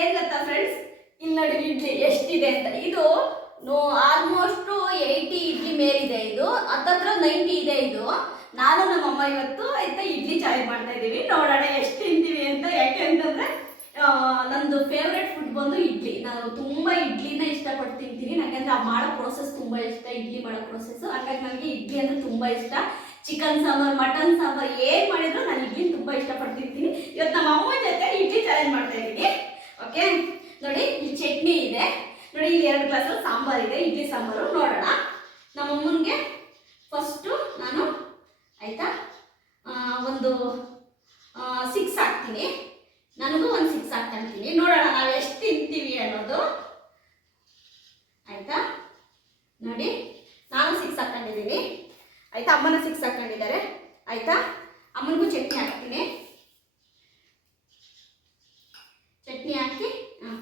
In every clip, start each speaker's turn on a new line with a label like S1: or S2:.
S1: ಏನ್ ಗೊತ್ತಾ ಫ್ರೆಂಡ್ಸ್ ಇಲ್ಲಿ ನೋಡಿ ಇಡ್ಲಿ ಎಷ್ಟಿದೆ ಅಂತ. ಇದು ಆಲ್ಮೋಸ್ಟ್ ಏಯ್ಟಿ ಇಡ್ಲಿ ಮೇಲಿದೆ ಇದು. ಹತ್ತತ್ರ ನೈಂಟಿ ಇದೆ ಇದು. ನಾನು ನಮ್ಮಮ್ಮ ಇವತ್ತು ಆಯ್ತಾ ಇಡ್ಲಿ ಚಾಯ್ ಮಾಡ್ತಾ ಇದ್ದೀವಿ. ನೋಡೋಣ ಎಷ್ಟು ತಿಂತೀವಿ ಅಂತ. ಯಾಕೆ ಅಂತಂದ್ರೆ ನಂದು ಫೇವ್ರೆಟ್ ಫುಡ್ ಬಂದು ಇಡ್ಲಿ. ನಾನು ತುಂಬ ಇಡ್ಲಿನ ಇಷ್ಟಪಟ್ಟು ತಿಂತೀನಿ. ಯಾಕಂದ್ರೆ ಆ ಮಾಡೋ ಪ್ರೋಸೆಸ್ ತುಂಬ ಇಷ್ಟ, ಇಡ್ಲಿ ಮಾಡೋ ಪ್ರೋಸೆಸ್ ಹಾಗಾಗಿ ನನಗೆ ಇಡ್ಲಿ ಅಂದರೆ ತುಂಬ ಇಷ್ಟ. ಚಿಕನ್ ಸಾಂಬಾರ್, ಮಟನ್ ಸಾಂಬಾರ್ ಏನು ಮಾಡಿದ್ರು ನಾನು ಇಡ್ಲಿ ತುಂಬ ಇಷ್ಟಪಟ್ಟು ತಿಂತೀನಿ ಇವತ್ತು ನಮ್ಮ ಅಮ್ಮ ಜೊತೆ ಇಡ್ಲಿ ಚಾಲೆಂಜ್ ಮಾಡ್ತಾ ಇದ್ದೀನಿ ಓಕೆ? ನೋಡಿ ಇಲ್ಲಿ ಚಟ್ನಿ ಇದೆ. ನೋಡಿ, ಇಲ್ಲಿ ಎರಡು ಗ್ಲಾಸಲ್ಲಿ ಸಾಂಬಾರು ಇದೆ. ಇಡ್ಲಿ ಸಾಂಬಾರು ನೋಡೋಣ. ನಮ್ಮ ಅಮ್ಮನಿಗೆ ಫಸ್ಟು ನಾನು ಆಯಿತಾ ಒಂದು ಸಿಕ್ಸ್ ಹಾಕ್ತೀನಿ. ನನಗೂ ಒಂದು ಸಿಕ್ಸ್ ಹಾಕ್ಕೊಂತೀನಿ ನೋಡೋಣ ನಾವು ಎಷ್ಟು ತಿಂತೀವಿ ಅನ್ನೋದು. ಆಯಿತಾ? ನೋಡಿ, ನಾನು ಸಿಕ್ಸ್ ಹಾಕ್ಕೊಂಡಿದ್ದೀನಿ. ಆಯಿತಾ? ಅಮ್ಮನ ಸಿಕ್ಸ್ ಹಾಕ್ಕೊಂಡಿದ್ದಾರೆ. ಆಯಿತಾ? ಅಮ್ಮನಿಗೂ ಚಟ್ನಿ ಹಾಕ್ತೀನಿ ಚಟ್ನಿ ಹಾಕಿ ಹಾಂ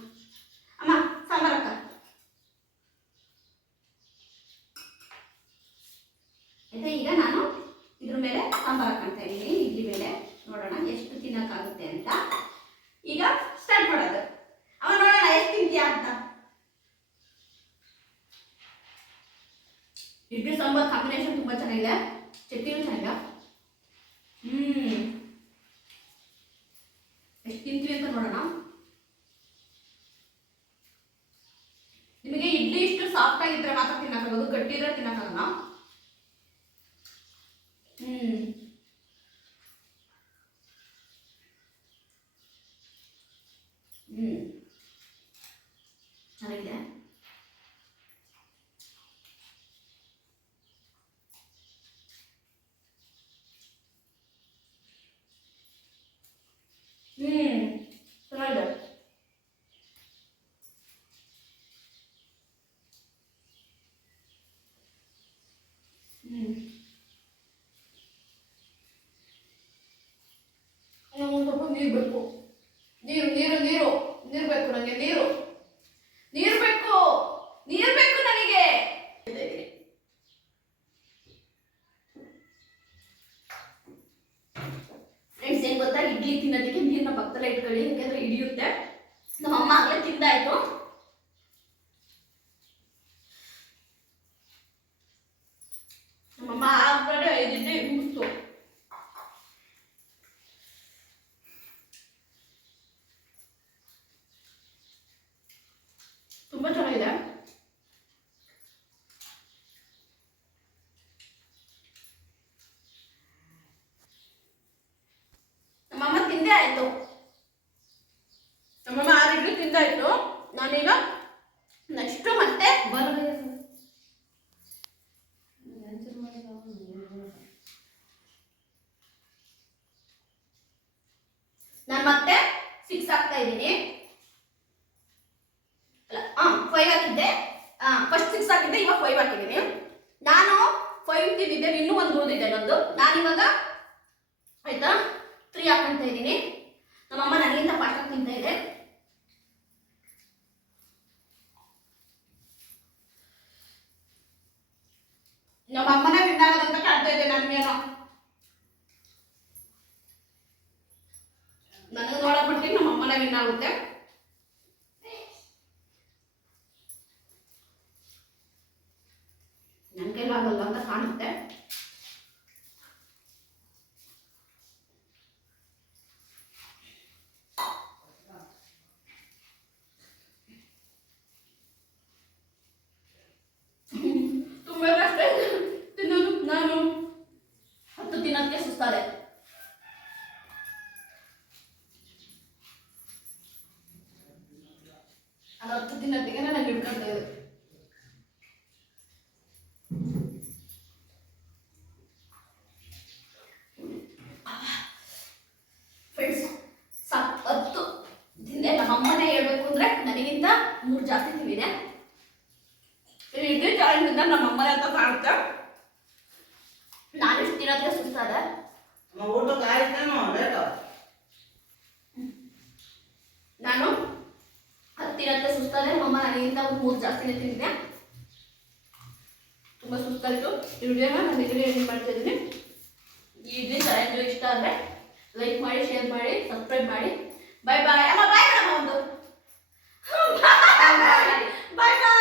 S1: ಅಮ್ಮ ಸಾಂಬಾರು ಹಾಕ ಆಯ್ತಾ ಈಗ ನಾನು ಇದ್ರ ಮೇಲೆ ಸಾಂಬಾರು ಹಾಕಂತ ಇದ್ದೀನಿ. ಇಡ್ಲಿ ಮೇಲೆ ನೋಡೋಣ ಎಷ್ಟು ತಿನ್ನೋಕ್ಕಾಗುತ್ತೆ ಅಂತ. ಈಗ ಸ್ಟಾರ್ಟ್ ಮಾಡೋದು. ಅವ ನೋಡೋಣ, ಎಷ್ಟು ತಿಂತೀಯ ಅಂತ. ಇಡ್ಲಿ, ಸಾಂಬಾರ್ ಕಾಂಬಿನೇಷನ್ ತುಂಬ ಚೆನ್ನಾಗಿದೆ. ಚಟ್ನಿನೂ ಚೆನ್ನಾಗಿದೆ. ಹ್ಮ್. ಎಷ್ಟು ತಿಂತೀವಿ ಅಂತ ನೋಡೋಣ. ನಿಮಗೆ ಇಡ್ಲಿ ಇಷ್ಟು ಸಾಫ್ಟ್ ಆಗಿದ್ರೆ ಮಾತ್ರ ತಿನ್ನಕ್ಕಾಗೋದು ಗಟ್ಟಿ ಇದ್ರೆ ತಿನ್ನಕ್ಕಾಗಲ್ಲ. 음. 음. 잘하게 돼? ನೀರು ಬೇಕು. ನೀರು ನೀರು ನೀರು ನೀರು ಬೇಕು ನನಗೆ ನೀರು. ನೀರು ಬೇಕು ನೀರು ಬೇಕು ನನಗೆ. ಫ್ರೆಂಡ್ಸ್ ಏನ್ ಗೊತ್ತಾ? ಇಡ್ಲಿ ತಿನ್ನೋದಕ್ಕೆ ನೀರನ್ನ ಪಕ್ಕದಲ್ಲೇ ಇಟ್ಕೊಳ್ಳಿ, ಯಾಕೆಂದ್ರೆ ಹಿಡಿಯುತ್ತೆ. ನಮ್ಮ ಅಮ್ಮ ಆಗಲೇ ತಿಂದಾಯ್ತು ನಮ್ಮಮ್ಮ ಆಗ್ಬಾರ್ದು ಐದು ಇಡ್ಲಿ ಮುಗಿಸ್ತು ತುಂಬಾ ಚೆನ್ನಾಗಿದೆ ನಮ್ಮಮ್ಮ ತಿಂದೇ ಆಯ್ತು ನಮ್ಮಮ್ಮ ತಿಂದಾಯ್ತು ನಾನೀಗ ನೆಕ್ಸ್ಟ್ ಮತ್ತೆ ನಾನು ಮತ್ತೆ ಸಿಕ್ಸ್ ಆಗ್ತಾ ಇದ್ದೀನಿ. ಫೈವ್ ಹಾಕಿದ್ದೆ. ಫಸ್ಟ್ ಸಿಕ್ಸ್ ಹಾಕಿದ್ದೆ ಇವಾಗ ಫೈವ್ ಹಾಕಿದ್ದೀನಿ. ನಾನು ಫೈವ್ ತಿಂದಿದ್ದೆ ಇನ್ನೂ ಒಂದು ಉಳಿದಿದ್ದೆ ನಂದು. ನಾನಿವಾಗ ಆಯ್ತಾ? ತ್ರೀ ಹಾಕೊಂತ ಇದ್ದೀನಿ. ನಮ್ಮಮ್ಮ ನನಗಿಂತ ಫಾಸ್ಟಾಗಿ ತಿಂತಾ ಇದೆ ನಮ್ಮ ಅಮ್ಮನೇ ವಿನ್ ಆಗೋದಂತ ಕಾಣ್ತಾ ಇದೆ ನನಗೇನೋ ನನಗೆ ನೋಡಕ್ ಬಿಡ್ತೀನಿ ನಮ್ಮ ಅಮ್ಮನೇ ವಿನ್ ಆಗುತ್ತೆ ನನ್ನ ಕೈಲಾಗಲ್ಲ ಅಂತ ಕಾಣುತ್ತೆ ತುಂಬಾ ಕಷ್ಟ ಇದೆ ತಿನ್ನೋದು ನಾನು ಹತ್ತು ತಿನ್ನೋದಕ್ಕೆ ನನಗೆ ಹಿಡ್ಕೊಳ್ತಾ ಫ್ರೆಂಡ್ಸ್ ಹತ್ತು ದಿನ ನಮ್ಮ ಮನೆ ಹೇಳ್ಬೇಕು ಅಂದ್ರೆ ನನಗಿಂತ ಮೂರು ಜಾಸ್ತಿ ನಮ್ಮ ಅಮ್ಮನೇ ಅಂತ ಕಾಣುತ್ತೆ. ನಾನು ಇಷ್ಟು ತಿನ್ನೋದಕ್ಕೆ
S2: ಊಟಕ್ಕೆ ಆಯ್ತೇನೋ ಲೇಟ?
S1: ನಾನು ಹತ್ತಿರತ್ತೆ ಸುಸ್ತಾದ್ರೆ ಮಮ್ಮ ನನಗಿಂತ ಒಂದು ಮೂರು ಜಾಸ್ತಿನೇ ತಿಂದಿದ್ದೆ ತುಂಬ ಸುಸ್ತಾಯಿತು. ಈ ವಿಡಿಯೋನ ನಾನು ಇಡ್ಲಿ ಏನು ಮಾಡ್ತಾ ಈ ಇಡ್ಲಿ ಚೆನ್ನಾಗಿರೋ ಇಷ್ಟ ಆದರೆ ಲೈಕ್ ಮಾಡಿ ಶೇರ್ ಮಾಡಿ ಸಬ್ಸ್ಕ್ರೈಬ್ ಮಾಡಿ. ಬಾಯ್ ಬಾಯ್ ಬಾಯ್ ಮೇಡಮ್ ಒಂದು. ಬಾಯ್ ಬಾಯ್